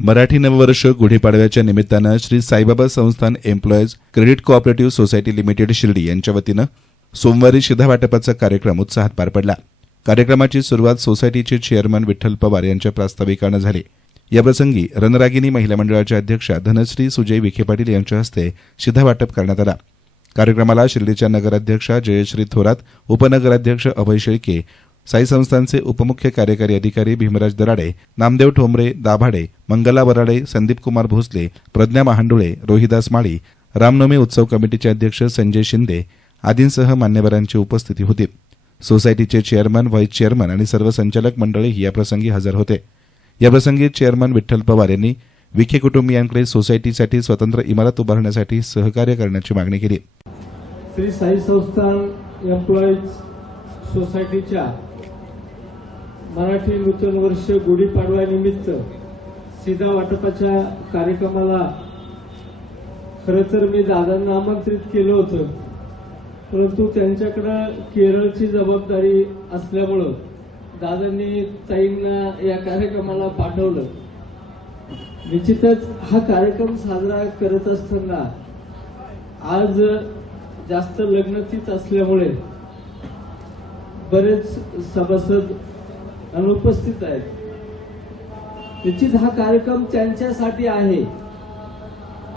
मराठी नववर्ष गुढीपाडव्याच्या निमित्तानं श्री साईबाबा संस्थान employees credit cooperative society limited Shirdi यांच्या वतीनं सोमवारी शिधावाटपाचा कार्यक्रम उत्साहात पार पडला। कार्यक्रमाची सुरुवात सोसायटीचे चेअरमन विठ्ठल पवार यांच्या प्रास्ताविकानं झाली। याप्रसंगी रणरागिनी महिला मंडळाच्या अध्यक्षा धनश्री सुजय विखे पाटील यांच्या हस्ते शिधावाटप करण्यात आला। कार्यक्रमाला शिर्डीच्या नगराध्यक्षा जयश्री थोरात, उपनगराध्यक्ष अभय शेळके, साई संस्थानचे उपमुख्य कार्यकारी अधिकारी भीमराज दराडे, नामदेव ठोंबरे दाभाडे, मंगला वराडे, संदीप कुमार भोसले, प्रज्ञा महांडुळे, रोहिदास माळी, रामनवमी उत्सव कमिटीचे अध्यक्ष संजय शिंदे आदींसह मान्यवरांची उपस्थिती होती। सोसायटीचे चेअरमन, व्हाईस चेअरमन आणि सर्व संचालक मंडळी याप्रसंगी हजर होते। याप्रसंगी चेअरमन विठ्ठल पवार यांनी विखे कुटुंबियांकडे सोसायटीसाठी स्वतंत्र इमारत उभारण्यासाठी सहकार्य करण्याची मागणी केली। श्री साई संस्थान एम्प्लॉईज सोसायटीच्या मराठी नूतन वर्ष गुढीपाडव्यानिमित्त शिधा वाटपाच्या कार्यक्रमाला खरं तर मी दादांना आमंत्रित केलं होतं, परंतु त्यांच्याकडे केरळची जबाबदारी असल्यामुळं दादांनी ताईंना या कार्यक्रमाला पाठवलं। निश्चितच हा कार्यक्रम साजरा करत असताना आज जास्त लग्नतीत असल्यामुळे बरेच सभासद अनुपस्थित आहेत। निश्चित हा कार्यक्रम त्यांच्यासाठी आहे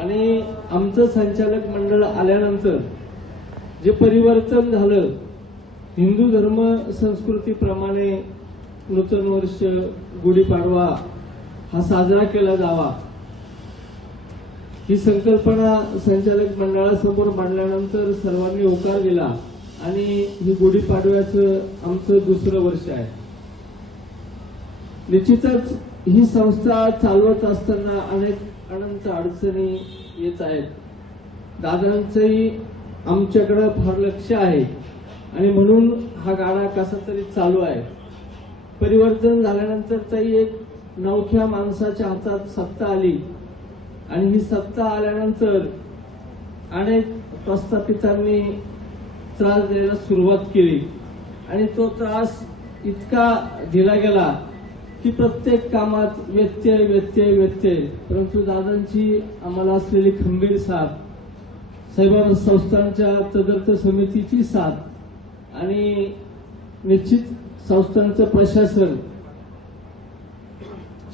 आणि आमचं संचालक मंडळ आल्यानंतर जे परिवर्तन झालं, हिंदू धर्म संस्कृतीप्रमाणे नूतन वर्ष गुढीपाडवा हा साजरा केला जावा ही संकल्पना संचालक मंडळासमोर मांडल्यानंतर सर्वांनी होकार दिला आणि ही गुढीपाडव्याचं आमचं दुसरं वर्ष आहे। निश्चितच ही संस्था चालवत असताना अनंत अडचणी येत आहेत। दादांचंही आमच्याकडे फार लक्ष आहे आणि म्हणून हा गाडा कसा तरी चालू आहे। परिवर्तन झाल्यानंतर तरी एक नवख्या माणसाच्या हातात सत्ता आली आणि ही सत्ता आल्यानंतर अनेक प्रस्थापितांनी त्रास द्यायला सुरुवात केली आणि तो त्रास इतका दिला गेला की प्रत्येक कामात व्यत्यय। परंतु दादांची आम्हाला असलेली खंबीर साथ, साईबाबा संस्थानच्या तदर्थ समितीची साथ आणि निश्चित संस्थानचं प्रशासन,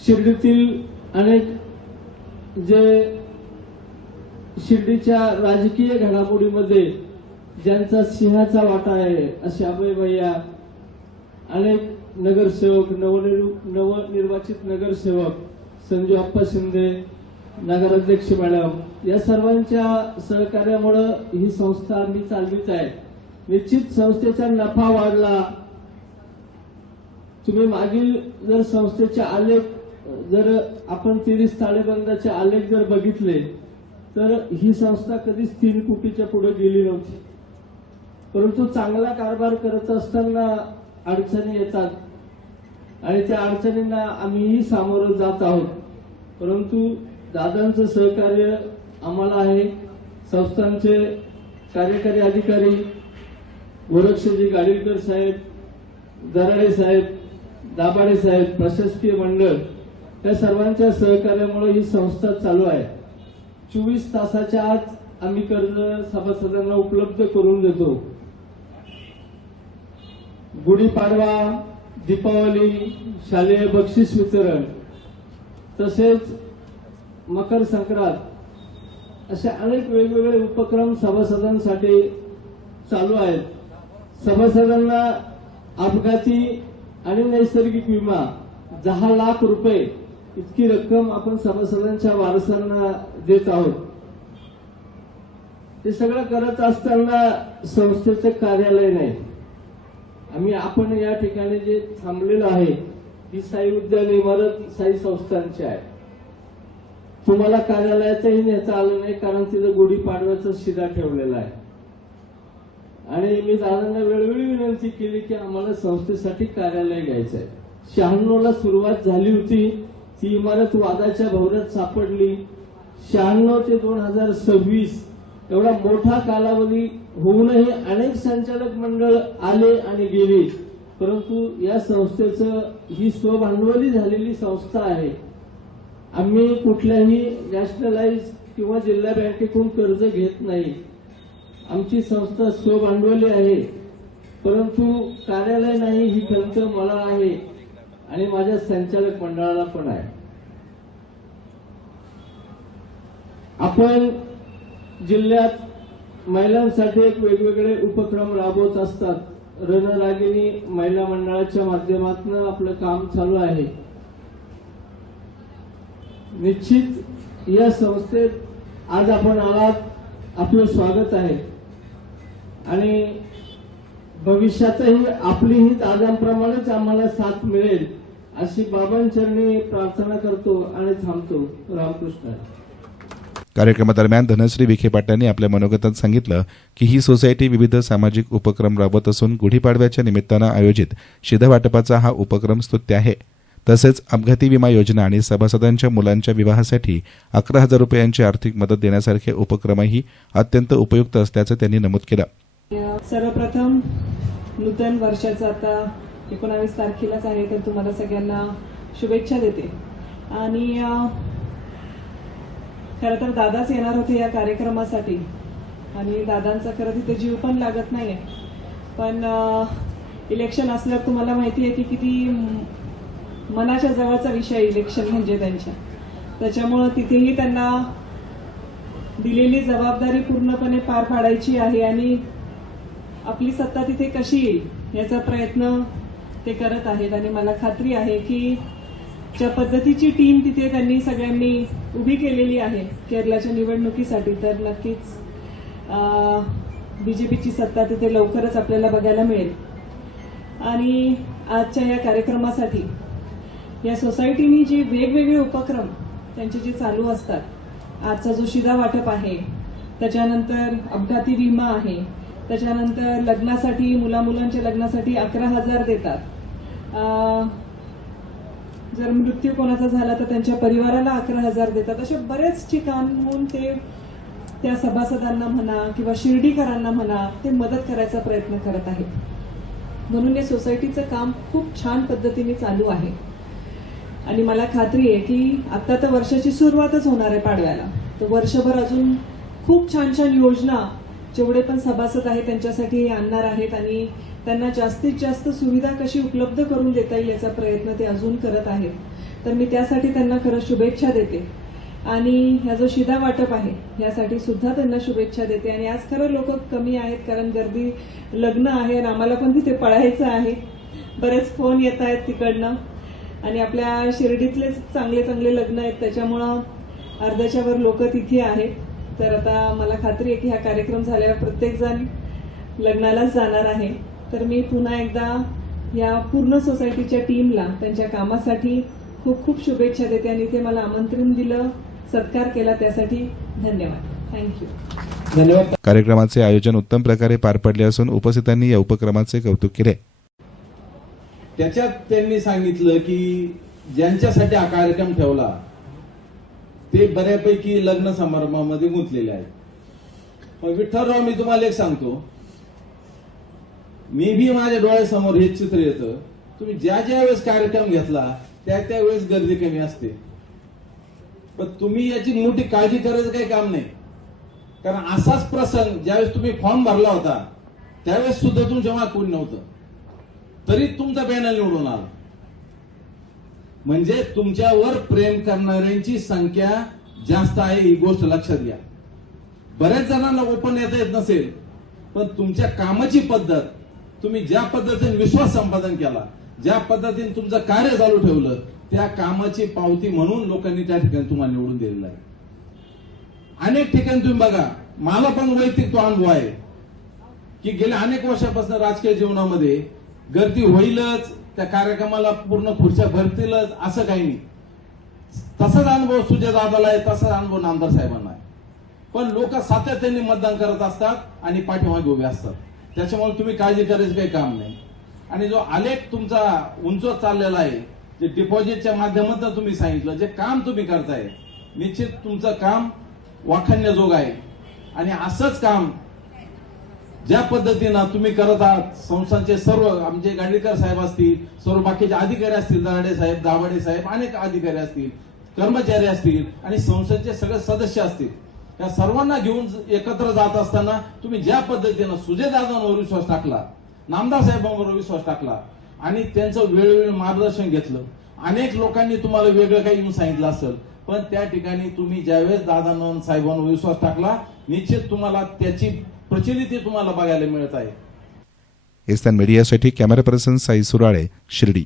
शिर्डीतील अनेक जे शिर्डीच्या राजकीय घडामोडीमध्ये ज्यांचा सिंहाचा वाटा आहे असे अभय भैया, अनेक नगरसेवक, नवनिर्वाचित नगरसेवक, संजू अप्पा शिंदे, नगराध्यक्ष मॅडम, या सर्वांच्या सहकार्यामुळे ही संस्था आम्ही चालवित आहे। निश्चित संस्थेचा नफा वाढला। तुम्ही मागील जर संस्थेचे आलेख, जर आपण 30 ताळेबंदाचे आलेख जर बघितले तर ही संस्था कधीच 3 कोटीच्या पुढे गेली नव्हती। परंतु चांगला कारभार करत असताना अडचणी येतात आणि त्या अडचणींना आम्हीही सामोरं जात आहोत। परंतु दादांचं सहकार्य आम्हाला आहे। संस्थानचे कार्यकारी अधिकारी गोरक्षजी गाडीलकर साहेब, दराडे साहेब, दाभाडे साहेब, प्रशासकीय मंडळ या सर्वांच्या सहकार्यामुळे ही संस्था चालू आहे। 24 तासाच्या आत आम्ही कर्ज सभासदांना उपलब्ध करून देतो। गुढीपाडवा, दीपावली, शालेय बक्षीस वितरण, तसेच मकर संक्रांत असे अनेक वेगवेगळे उपक्रम सभासदांसाठी चालू आहेत। सभासदांना अपघाती आणि नैसर्गिक विमा 10 लाख रुपये इतकी रक्कम आपण सभासदांच्या वारसांना देत आहोत। हे सगळं करत असताना संस्थेचं कार्यालय नाही। आपण या ठिकाणी जे थांबलेलो आहे ही साई उद्यान इमारत साई संस्थानची आहे। तुम्हाला कार्यालयातही नेता आलं नाही कारण तिथं गुढीपाडव्याचा शिधा ठेवलेला आहे आणि मी दादांना वेळोवेळी विनंती केली की आम्हाला संस्थेसाठी कार्यालय घ्यायचं आहे। 96 ला सुरुवात झाली होती, ती इमारत वादाच्या भोवऱ्यात सापडली। 96 ते 2026 एवढा मोठा कालावधी होऊनही अनेक संचालक मंडळ आले आणि गेले, परंतु या संस्थेचं ही स्वभांडवली झालेली संस्था आहे आम्ही कुठल्याही नॅशनलाइज किंवा जिल्हा बँकेतून कर्ज घेत नाही. आमची संस्था स्वभांडवली आहे, परंतु कार्यालय नाही ही खंत मला आहे आणि माझ्या संचालक मंडळाला पण आहे. आपण जिल्ह्यात महिलांसाठी एक वेगवेगळे उपक्रम राबवत असतात. रणरागिणी महिला मंडळाच्या माध्यमातून आपलं काम चालू आहे. निश्चित या संस्थेत आज आपण आलात, आपलं स्वागत आहे आणि भविष्यातही आपली ही दादांप्रमाणेच आम्हाला साथ मिळेल अशी बाबांचरणी प्रार्थना करतो आणि थांबतो. रामकृष्ण. कार्यक्रमादरम्यान धनश्री विखे पाटलांनी आपल्या मनोगतात सांगितलं की ही सोसायटी विविध सामाजिक उपक्रम राबवत असून गुढीपाडव्याच्या निमित्तानं आयोजित शिधावाटपाचा हा उपक्रम स्तुत्य आहे. तसेच अपघाती विमा योजना आणि सभासदांच्या मुलांच्या विवाहासाठी 11,000 रुपयांची आर्थिक मदत देण्यासारखे उपक्रमही अत्यंत उपयुक्त असल्याचं त्यांनी नमूद केलं. सर्वप्रथम नूतन वर्षाचं आता 19 तारखेलाच आहे, तर तुम्हाला सगळ्यांना शुभेच्छा देते. आणि खरं तर दादाच येणार होते या कार्यक्रमासाठी आणि दादांचा खरं तिथे जीव पण लागत नाहीये, पण इलेक्शन असल्यावर तुम्हाला माहिती आहे की किती मनाच्या जवळचा विषय इलेक्शन म्हणजे त्यांच्या, त्याच्यामुळं तिथेही त्यांना दिलेली जबाबदारी पूर्णपणे पार पाडायची आहे आणि आपली सत्ता तिथे कशी येईल याचा प्रयत्न ते करत आहेत. आणि मला खात्री आहे की ज्या पद्धतीची टीम तिथे त्यांनी सगळ्यांनी उभी केलेली आहे केरळच्या निवडणुकीसाठी, तर नक्कीच बीजेपीची सत्ता तिथे लवकरच आपल्याला बघायला मिळेल. आणि आजच्या या कार्यक्रमासाठी या सोसायटीनी जे वेगवेगळे उपक्रम त्यांचे जे चालू असतात, आजचा जो शिधा वाटप आहे, त्याच्यानंतर अपघाती विमा आहे, त्याच्यानंतर लग्नासाठी मुलामुलांच्या लग्नासाठी 11,000 देतात, जर मृत्यू कोणाचा झाला तर त्यांच्या परिवाराला 11,000 देतात. अशा बरेच ठिकाणहून ते त्या सभासदांना म्हणा किंवा शिर्डीकरांना म्हणा ते मदत करायचा प्रयत्न करत आहेत. म्हणून या सोसायटीचं काम खूप छान पद्धतीने चालू आहे आणि मला खात्री आहे की आता तर वर्षाची सुरुवातच होणार आहे पाडव्याला, तर वर्षभर अजून खूप छान छान योजना जेवढे पण सभासद आहेत त्यांच्यासाठी आणणार आहेत आणि त्यांना जास्तीत जास्त सुविधा कशी उपलब्ध करून देता येईल याचा प्रयत्न ते अजून करत आहेत. तर मी त्यासाठी त्यांना खरं शुभेच्छा देते आणि ह्या जो शिधा वाटप आहे यासाठी सुद्धा त्यांना शुभेच्छा देते. आणि आज खरं लोक कमी आहेत कारण गर्दी लग्न आहे आणि आम्हाला पण तिथे पळायचं आहे. बरेच फोन येत आहेत तिकडनं आणि आपल्या शिर्डीतले चांगले चांगले लग्न आहेत, त्याच्यामुळं अर्ध्याच्या वर लोक तिथे आहेत. तर आता मला खात्री आहे की हा कार्यक्रम झाल्यावर प्रत्येक जण लग्नालाच जाणार आहे. तर मी पुन्हा एकदा या पूर्ण सोसायटीच्या टीमला त्यांच्या कामासाठी खूप खूप शुभेच्छा देते आणि ते मला आमंत्रण दिलं, सत्कार केला त्यासाठी धन्यवाद. थँक्यू. धन्यवाद. कार्यक्रमाचे आयोजन उत्तम प्रकारे पार पडले असून उपस्थितांनी या उपक्रमाचे कौतुक केले. त्याच्यात त्यांनी सांगितलं की ज्यांच्यासाठी हा कार्यक्रम ठेवला ते बऱ्यापैकी लग्न समारंभामध्ये गुंतलेले आहेत. पण विठ्ठलराव, मी तुम्हाला एक सांगतो, मी बी माझ्या डोळ्यासमोर हे चित्र येतं. तुम्ही ज्या ज्या वेळेस कार्यक्रम घेतला त्या वेळेस गर्दी कमी असते, पण तुम्ही याची मोठी काळजी करायचं काही काम नाही. कारण असाच प्रसंग ज्यावेळेस तुम्ही फॉर्म भरला होता त्यावेळेस सुद्धा तुमच्या मागे कोणी नव्हतं, तरी तुमचा पॅनल निवडून आला. म्हणजे तुमच्यावर प्रेम करणाऱ्यांची संख्या जास्त आहे, ही गोष्ट लक्षात घ्या. बऱ्याच जणांना ओपन येता येत नसेल, पण तुमच्या कामाची पद्धत, तुम्ही ज्या पद्धतीने विश्वास संपादन केला, ज्या पद्धतीने तुमचं कार्य चालू ठेवलं, त्या कामाची पावती म्हणून लोकांनी त्या ठिकाणी तुम्हाला निवडून दिलेलं आहे. अनेक ठिकाणी तुम्ही बघा, मला पण वैयक्तिक तो अनुभव आहे की गेल्या अनेक वर्षापासून राजकीय जीवनामध्ये गर्दी होईलच, त्या कार्यक्रमाला पूर्ण खुर्च्या भरतीलच असं काही नाही. तसाच अनुभव सुजयदादाला आहे, तसाच अनुभव नामदार साहेबांना आहे. पण लोक सातत्याने मतदान करत असतात आणि पाठीमागे उभे असतात. त्याच्यामुळे तुम्ही काळजी करायचं काही काम नाही. आणि जो आलेख तुमचा उंचवत चाललेला आहे, जे डिपॉझिटच्या माध्यमातून तुम्ही सांगितलं, जे काम तुम्ही करताय, निश्चित तुमचं काम वाखाणण्याजोग आहे. आणि असंच काम ज्या पद्धतीनं तुम्ही करत आहात, संस्थांचे सर्व आमचे गाडीकर साहेब असतील, सर्व बाकीचे अधिकारी असतील, दराडे साहेब, दाभाडे साहेब, अनेक अधिकारी असतील, कर्मचारी असतील आणि संसदेचे सगळे सदस्य असतील, या सर्वांना घेऊन एकत्र जात असताना तुम्ही ज्या पद्धतीनं सुजयदादांवर विश्वास टाकला, नामदार साहेबांवर विश्वास टाकला आणि त्यांचं वेळोवेळी मार्गदर्शन घेतलं. अनेक लोकांनी तुम्हाला वेगळं काही येऊन सांगितलं असेल, पण त्या ठिकाणी तुम्ही ज्यावेळेस दादांवर साहेबांवर विश्वास टाकला, निश्चित तुम्हाला त्याची प्रचिती तुम्हाला बघायला मिळत आहे. एस्तान मीडियासाठी कॅमेरा पर्सन साई सुराळे, शिर्डी.